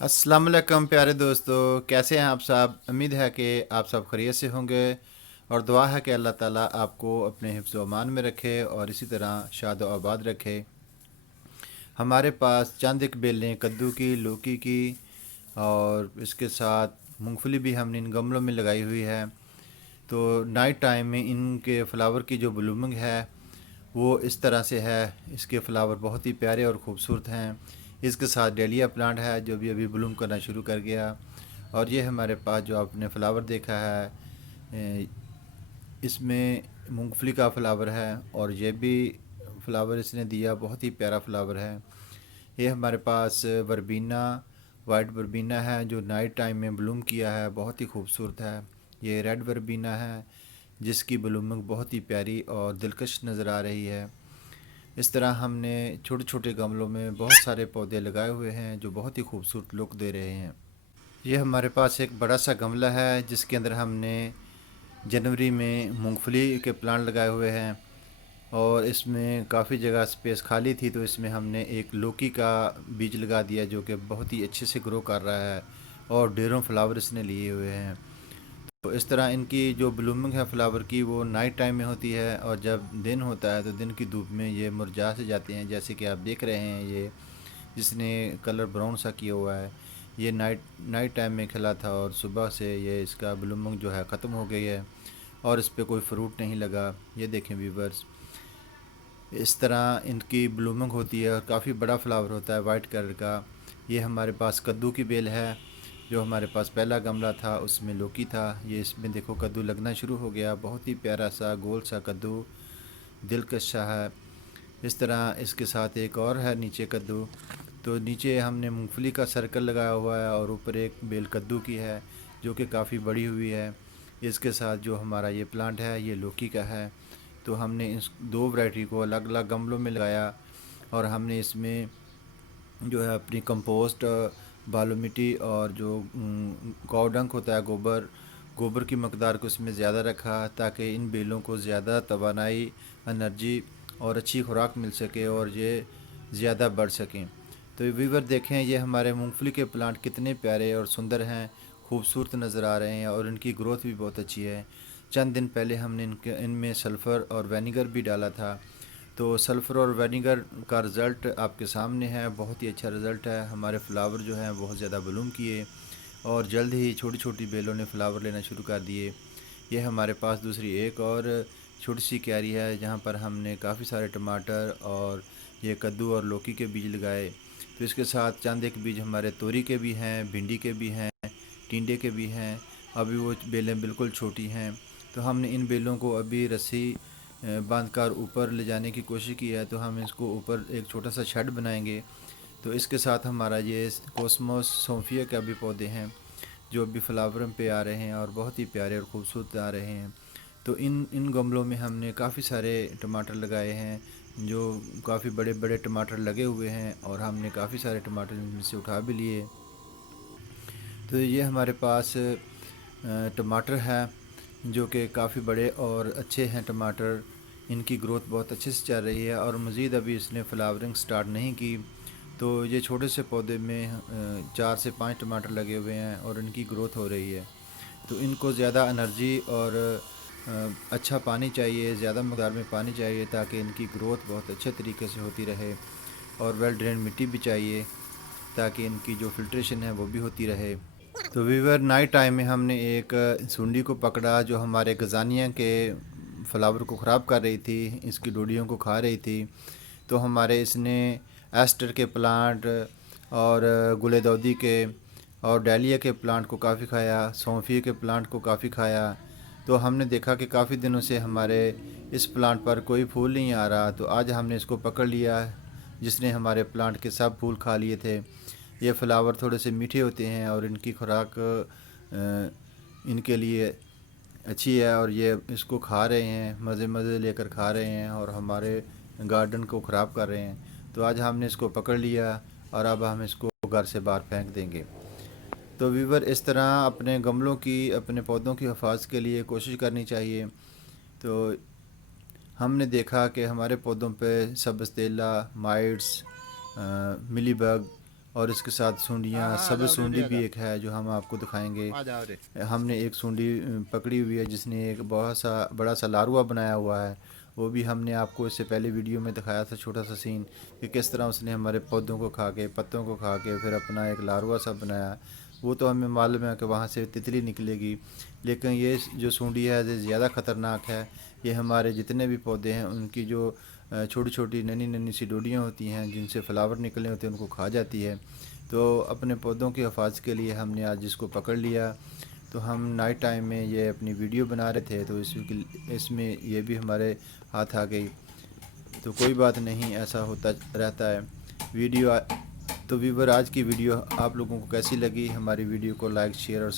अस्सलाम वालेकुम प्यारे दोस्तों, कैसे हैं आप सब। उम्मीद है कि आप सब खैरियत से होंगे और दुआ है कि अल्लाह ताला आपको अपने हिफ्ज़ व अमान में रखे और इसी तरह शाद व आबाद रखे। हमारे पास चंद एक बेलें कद्दू की, लौकी की और इसके साथ मूंगफली भी हमने इन गमलों में लगाई हुई है। तो नाइट टाइम में इनके फ्लावर की जो ब्लूमिंग है वो इस तरह से है। इसके फ्लावर बहुत ही प्यारे और ख़ूबसूरत हैं। इसके साथ डेलिया प्लांट है जो भी अभी ब्लूम करना शुरू कर गया। और ये हमारे पास जो आपने फ्लावर देखा है, ए, इसमें मूंगफली का फ्लावर है और ये भी फ्लावर इसने दिया, बहुत ही प्यारा फ्लावर है। ये हमारे पास वर्बीना, वाइट वर्बीना है जो नाइट टाइम में ब्लूम किया है, बहुत ही खूबसूरत है। ये रेड वर्बीना है जिसकी ब्लूमिंग बहुत ही प्यारी और दिलकश नज़र आ रही है। इस तरह हमने छोटे छोटे गमलों में बहुत सारे पौधे लगाए हुए हैं जो बहुत ही खूबसूरत लुक दे रहे हैं। ये हमारे पास एक बड़ा सा गमला है जिसके अंदर हमने जनवरी में मूंगफली के प्लांट लगाए हुए हैं और इसमें काफ़ी जगह स्पेस खाली थी, तो इसमें हमने एक लौकी का बीज लगा दिया जो कि बहुत ही अच्छे से ग्रो कर रहा है और ढेरों फ्लावर इसने लिए हुए हैं। तो इस तरह इनकी जो ब्लूमिंग है फ्लावर की वो नाइट टाइम में होती है और जब दिन होता है तो दिन की धूप में ये मुरझा से जाते हैं, जैसे कि आप देख रहे हैं। ये जिसने कलर ब्राउन सा किया हुआ है, ये नाइट नाइट टाइम में खिला था और सुबह से ये इसका ब्लूमिंग जो है ख़त्म हो गई है और इस पर कोई फ्रूट नहीं लगा। ये देखें व्यूवर्स, इस तरह इनकी ब्लूमिंग होती है और काफ़ी बड़ा फ्लावर होता है वाइट कलर का। ये हमारे पास कद्दू की बेल है। जो हमारे पास पहला गमला था उसमें लौकी था, ये इसमें देखो कद्दू लगना शुरू हो गया। बहुत ही प्यारा सा गोल सा कद्दू, दिलकश सा है। इस तरह इसके साथ एक और है नीचे कद्दू। तो नीचे हमने मूंगफली का सर्कल लगाया हुआ है और ऊपर एक बेल कद्दू की है जो कि काफ़ी बड़ी हुई है। इसके साथ जो हमारा ये प्लांट है ये लौकी का है। तो हमने इस दो वैरायटी को अलग अलग गमलों में लगाया और हमने इसमें जो है अपनी कंपोस्ट, बालू मिट्टी और जो काऊ डंक होता है, गोबर, गोबर की मकदार को इसमें ज़्यादा रखा ताकि इन बेलों को ज़्यादा तवानाई, एनर्जी और अच्छी खुराक मिल सके और ये ज़्यादा बढ़ सकें। तो व्यूअर देखें, ये हमारे मूंगफली के प्लांट कितने प्यारे और सुंदर हैं, खूबसूरत नज़र आ रहे हैं और इनकी ग्रोथ भी बहुत अच्छी है। चंद दिन पहले हमने इनमें सल्फ़र और विनेगर भी डाला था। तो सल्फ़र और विनेगर का रिज़ल्ट आपके सामने है, बहुत ही अच्छा रिज़ल्ट है। हमारे फ्लावर जो हैं बहुत ज़्यादा ब्लूम किए और जल्द ही छोटी छोटी बेलों ने फ्लावर लेना शुरू कर दिए। ये हमारे पास दूसरी एक और छोटी सी क्यारी है जहाँ पर हमने काफ़ी सारे टमाटर और ये कद्दू और लौकी के बीज लगाए। तो इसके साथ चंद एक बीज हमारे तोरी के भी हैं, भिंडी के भी हैं, टिंडे के भी हैं। अभी वो बेलें बिल्कुल छोटी हैं, तो हमने इन बेलों को अभी रस्सी बांध कर ऊपर ले जाने की कोशिश की है। तो हम इसको ऊपर एक छोटा सा शेड बनाएंगे। तो इसके साथ हमारा ये कोसमोस सोफिया का भी पौधे हैं जो अभी फ्लावर पे आ रहे हैं और बहुत ही प्यारे और ख़ूबसूरत आ रहे हैं। तो इन इन गमलों में हमने काफ़ी सारे टमाटर लगाए हैं, जो काफ़ी बड़े बड़े टमाटर लगे हुए हैं और हमने काफ़ी सारे टमाटर इनमें से उठा भी लिए। तो ये हमारे पास टमाटर है जो कि काफ़ी बड़े और अच्छे हैं टमाटर। इनकी ग्रोथ बहुत अच्छे से चल रही है और मज़ीद अभी इसने फ्लावरिंग स्टार्ट नहीं की। तो ये छोटे से पौधे में 4 से 5 टमाटर लगे हुए हैं और इनकी ग्रोथ हो रही है। तो इनको ज़्यादा एनर्जी और अच्छा पानी चाहिए, ज़्यादा मकदार में पानी चाहिए ताकि इनकी ग्रोथ बहुत अच्छे तरीके से होती रहे और वेल ड्रेन मिट्टी भी चाहिए ताकि इनकी जो फिल्ट्रेशन है वो भी होती रहे। तो वीवर नाइट टाइम में हमने एक सुंडी को पकड़ा जो हमारे गजानिया के फ्लावर को ख़राब कर रही थी, इसकी डोडियों को खा रही थी। तो हमारे इसने एस्टर के प्लांट और गुलेदौदी के और डालिया के प्लांट को काफ़ी खाया, सौंफी के प्लांट को काफ़ी खाया। तो हमने देखा कि काफ़ी दिनों से हमारे इस प्लांट पर कोई फूल नहीं आ रहा, तो आज हमने इसको पकड़ लिया जिसने हमारे प्लांट के सब फूल खा लिए थे। ये फ्लावर थोड़े से मीठे होते हैं और इनकी खुराक इनके लिए अच्छी है और ये इसको खा रहे हैं, मज़े मज़े लेकर खा रहे हैं और हमारे गार्डन को ख़राब कर रहे हैं। तो आज हमने इसको पकड़ लिया और अब हम इसको घर से बाहर फेंक देंगे। तो वीवर इस तरह अपने गमलों की, अपने पौधों की हिफाजत के लिए कोशिश करनी चाहिए। तो हमने देखा कि हमारे पौधों पे सब्ज़ तेला, माइट्स, मिलीबग और इसके साथ सूंडियाँ, सब सूंडी भी एक है जो हम आपको दिखाएंगे। हमने एक सूंडी पकड़ी हुई है जिसने एक बहुत सा बड़ा सा लारुआ बनाया हुआ है। वो भी हमने आपको इससे पहले वीडियो में दिखाया था, छोटा सा सीन कि किस तरह उसने हमारे पौधों को खा के, पत्तों को खा के फिर अपना एक लारुआ सा बनाया। वो तो हमें मालूम है कि वहाँ से तितली निकलेगी, लेकिन ये जो सूंडी है ये ज़्यादा ख़तरनाक है। ये हमारे जितने भी पौधे हैं उनकी जो छोटी छोटी नन्ही नन्ही सी डोडियाँ होती हैं जिनसे फ्लावर निकले होते हैं उनको खा जाती है। तो अपने पौधों की हिफाजत के लिए हमने आज इसको पकड़ लिया। तो हम नाइट टाइम में ये अपनी वीडियो बना रहे थे, तो इसमें ये भी हमारे हाथ आ गई। तो कोई बात नहीं, ऐसा होता रहता है। वीडियो तो व्यूवर, आज की वीडियो आप लोगों को कैसी लगी? हमारी वीडियो को लाइक, शेयर और